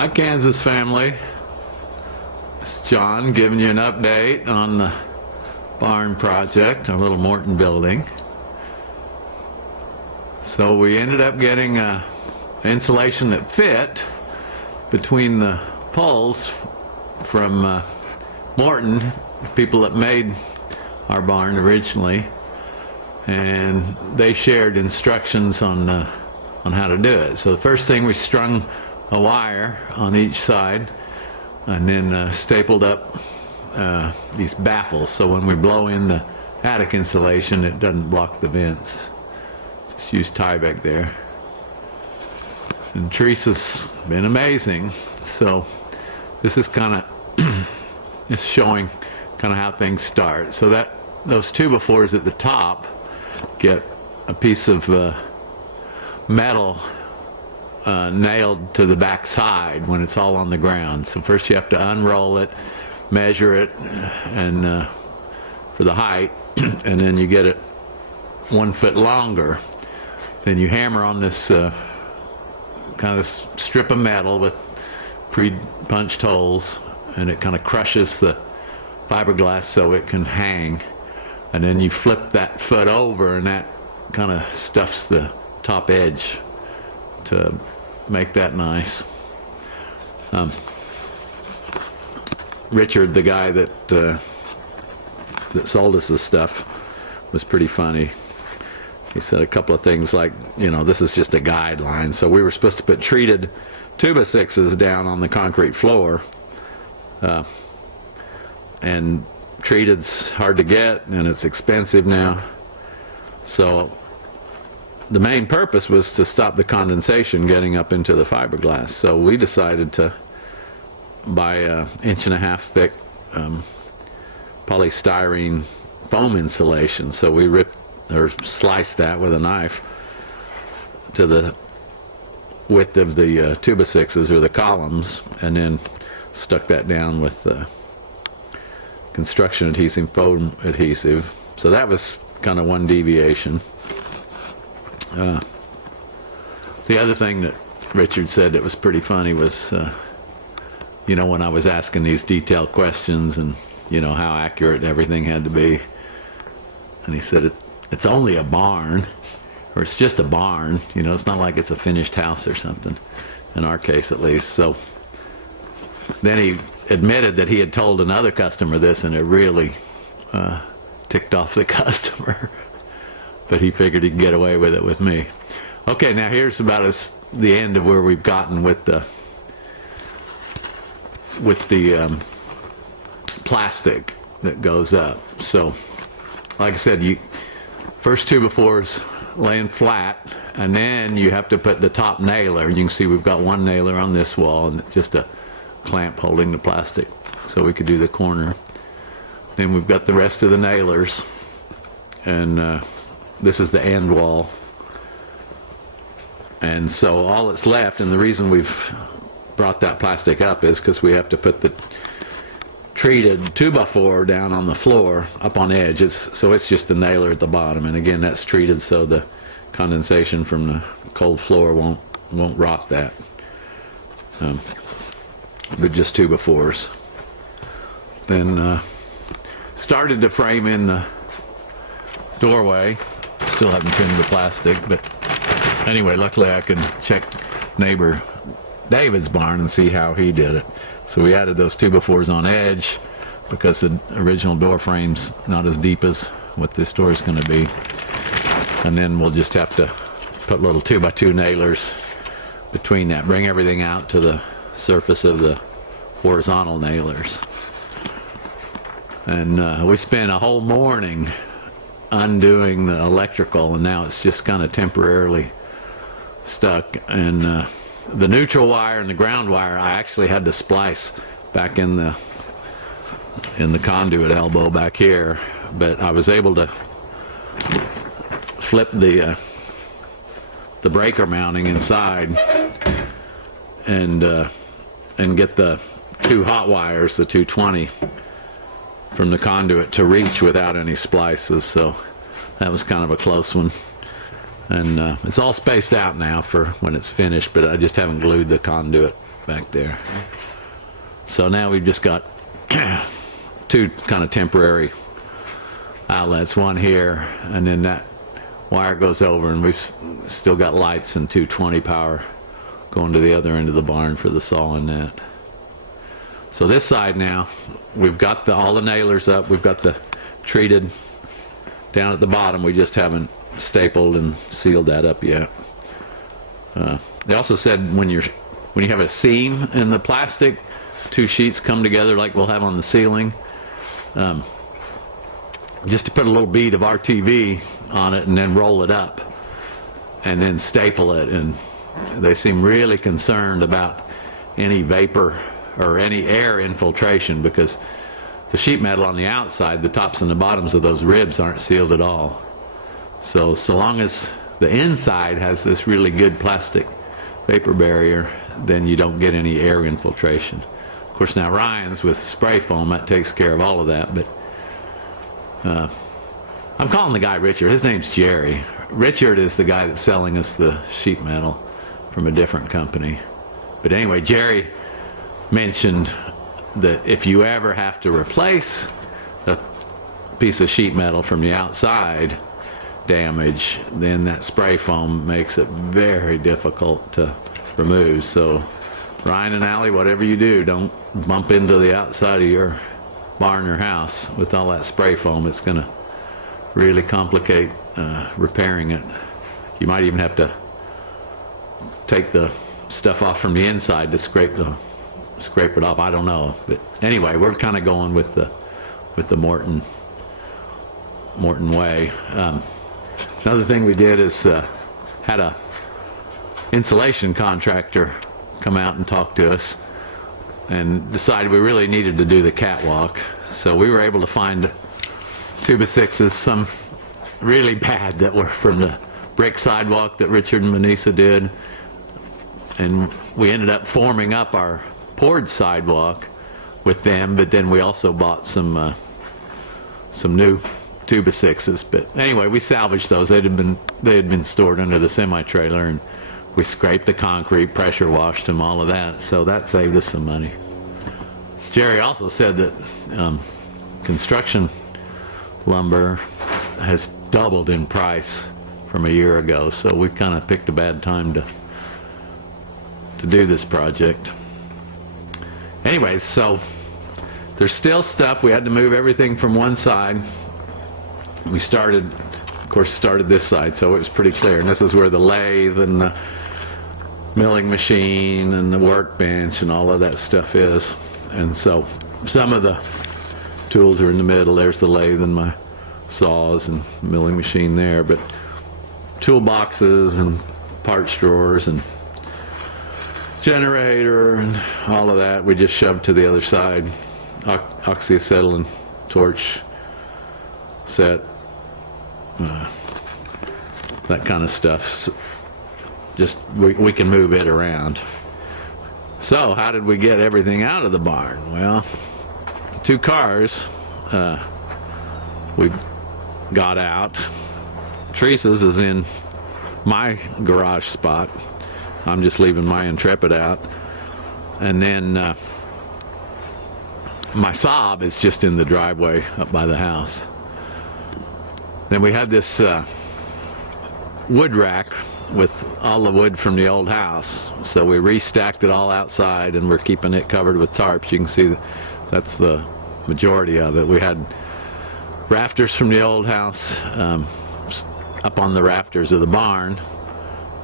Hi, Kansas family. It's John giving you an update on the barn project, our little Morton building. So we ended up getting insulation that fit between the poles from Morton, people that made our barn originally, and they shared instructions on how to do it. So the first thing, we strung a wire on each side and then stapled up these baffles, so when we blow in the attic insulation it doesn't block the vents. Just use Tyvek there. And Teresa's been amazing. So this is kind of it's showing kind of how things start. So that those 2x4s at the top get a piece of metal nailed to the back side when it's all on the ground. So first you have to unroll it, measure it, and for the height, and then you get it 1 foot longer. Then you hammer on this kind of strip of metal with pre-punched holes, and it kind of crushes the fiberglass so it can hang. And then you flip that foot over, and that kind of stuffs the top edge to make that nice. Richard, the guy that sold us this stuff, was pretty funny. He said a couple of things like, you know, this is just a guideline. So we were supposed to put treated 2x6s down on the concrete floor, and treated's hard to get and it's expensive now. So the main purpose was to stop the condensation getting up into the fiberglass. So we decided to buy an 1.5 thick polystyrene foam insulation. So we ripped or sliced that with a knife to the width of the 2x6s or the columns, and then stuck that down with construction adhesive, foam adhesive. So that was kind of one deviation. The other thing that Richard said that was pretty funny was, you know, when I was asking these detailed questions and, you know, how accurate everything had to be, and he said, it's only a barn, or it's just a barn, you know, it's not like it's a finished house or something, in our case at least. So then he admitted that he had told another customer this, and it really ticked off the customer. But he figured he'd get away with it with me. Okay, now here's about the end of where we've gotten with the plastic that goes up. So, like I said, you first 2x4s laying flat, and then you have to put the top nailer. You can see we've got one nailer on this wall and just a clamp holding the plastic, so we could do the corner. Then we've got the rest of the nailers, and this is the end wall. And so all that's left, and the reason we've brought that plastic up is because we have to put the treated 2x4 down on the floor up on edge. So it's just the nailer at the bottom, and again that's treated so the condensation from the cold floor won't rot that. But just 2x4s. Then started to frame in the doorway. Still haven't trimmed the plastic, but anyway, luckily I could check neighbor David's barn and see how he did it. So we added those 2x4s on edge because the original door frame's not as deep as what this door is going to be. And then we'll just have to put little 2x2 nailers between that, bring everything out to the surface of the horizontal nailers. And we spent a whole morning undoing the electrical, and now it's just kind of temporarily stuck. And the neutral wire and the ground wire I actually had to splice back in the conduit elbow back here, but I was able to flip the breaker mounting inside and get the two hot wires, the 220 from the conduit to reach without any splices. So that was kind of a close one. And it's all spaced out now for when it's finished, but I just haven't glued the conduit back there. So now we've just got two kind of temporary outlets, one here, and then that wire goes over, and we've still got lights and 220 power going to the other end of the barn for the saw and that. So this side now, we've got all the nailers up, we've got the treated down at the bottom, we just haven't stapled and sealed that up yet. They also said when you have a seam in the plastic, two sheets come together like we'll have on the ceiling, just to put a little bead of RTV on it and then roll it up and then staple it. And they seem really concerned about any vapor or any air infiltration, because the sheet metal on the outside, the tops and the bottoms of those ribs aren't sealed at all. So long as the inside has this really good plastic vapor barrier, then you don't get any air infiltration. Of course, now Ryan's with spray foam, that takes care of all of that, but I'm calling the guy Richard. His name's Jerry. Richard is the guy that's selling us the sheet metal from a different company. But anyway, Jerry mentioned that if you ever have to replace a piece of sheet metal from the outside damage, then that spray foam makes it very difficult to remove. So Ryan and Allie, whatever you do, don't bump into the outside of your barn or house with all that spray foam. It's going to really complicate repairing it. You might even have to take the stuff off from the inside to scrape it off. I don't know, but anyway, we're kind of going with the Morton way. Another thing we did is had a insulation contractor come out and talk to us, and decided we really needed to do the catwalk. So we were able to find 2x6s, some really bad that were from the brick sidewalk that Richard and Manisa did, and we ended up forming up our poured sidewalk with them. But then we also bought some new 2x6s. But anyway, we salvaged those. They had been stored under the semi-trailer, and we scraped the concrete, pressure washed them, all of that. So that saved us some money. Jerry also said that construction lumber has doubled in price from a year ago. So we kind of picked a bad time to do this project. Anyways, so there's still stuff. We had to move everything from one side. We started this side, so it was pretty clear. And this is where the lathe and the milling machine and the workbench and all of that stuff is. And so some of the tools are in the middle. There's the lathe and my saws and milling machine there. But toolboxes and parts drawers and generator and all of that, we just shoved to the other side. Oxyacetylene torch set, that kind of stuff. So just we can move it around. So how did we get everything out of the barn? Well, 2 cars we got out. Teresa's is in my garage spot. I'm just leaving my Intrepid out. And then my Saab is just in the driveway up by the house. Then we had this wood rack with all the wood from the old house. So we restacked it all outside, and we're keeping it covered with tarps. You can see that's the majority of it. We had rafters from the old house up on the rafters of the barn.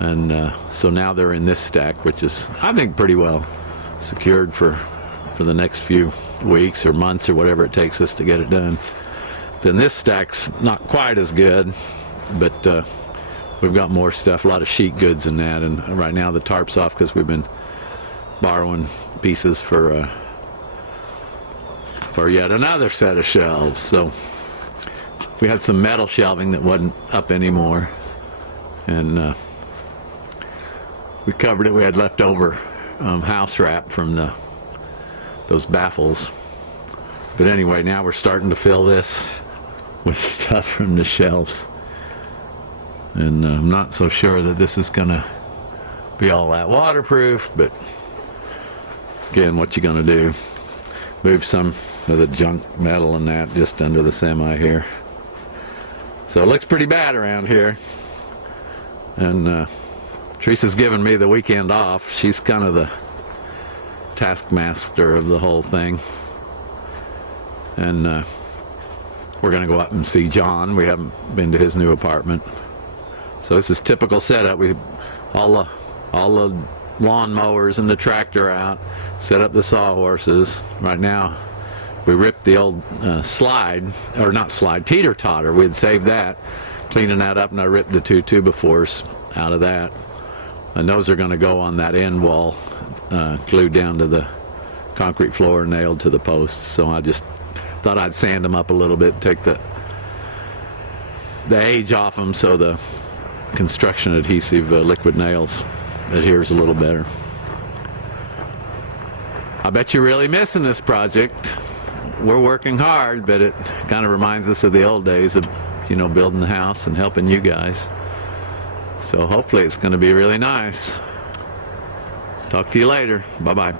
And so now they're in this stack, which is, I think, pretty well secured for the next few weeks or months or whatever it takes us to get it done. Then this stack's not quite as good, but we've got more stuff, a lot of sheet goods in that. And right now the tarp's off because we've been borrowing pieces for yet another set of shelves. So we had some metal shelving that wasn't up anymore, and we covered it. We had leftover house wrap from those baffles. But anyway, now we're starting to fill this with stuff from the shelves. And I'm not so sure that this is going to be all that waterproof, but Again, what you gonna do? Move some of the junk metal and that just under the semi here. So it looks pretty bad around here. And Teresa's given me the weekend off. She's kind of the taskmaster of the whole thing. And we're going to go up and see John. We haven't been to his new apartment. So this is typical setup. We all the lawn mowers and the tractor out, set up the sawhorses. Right now we ripped the old teeter totter. We had saved that, cleaning that up, and I ripped the 2 2x4s out of that. And those are going to go on that end wall, glued down to the concrete floor, nailed to the posts. So I just thought I'd sand them up a little bit, take the age off them so the construction adhesive liquid nails adheres a little better. I bet you're really missing this project. We're working hard, but it kind of reminds us of the old days of, building the house and helping you guys. So hopefully it's going to be really nice. Talk to you later. Bye-bye.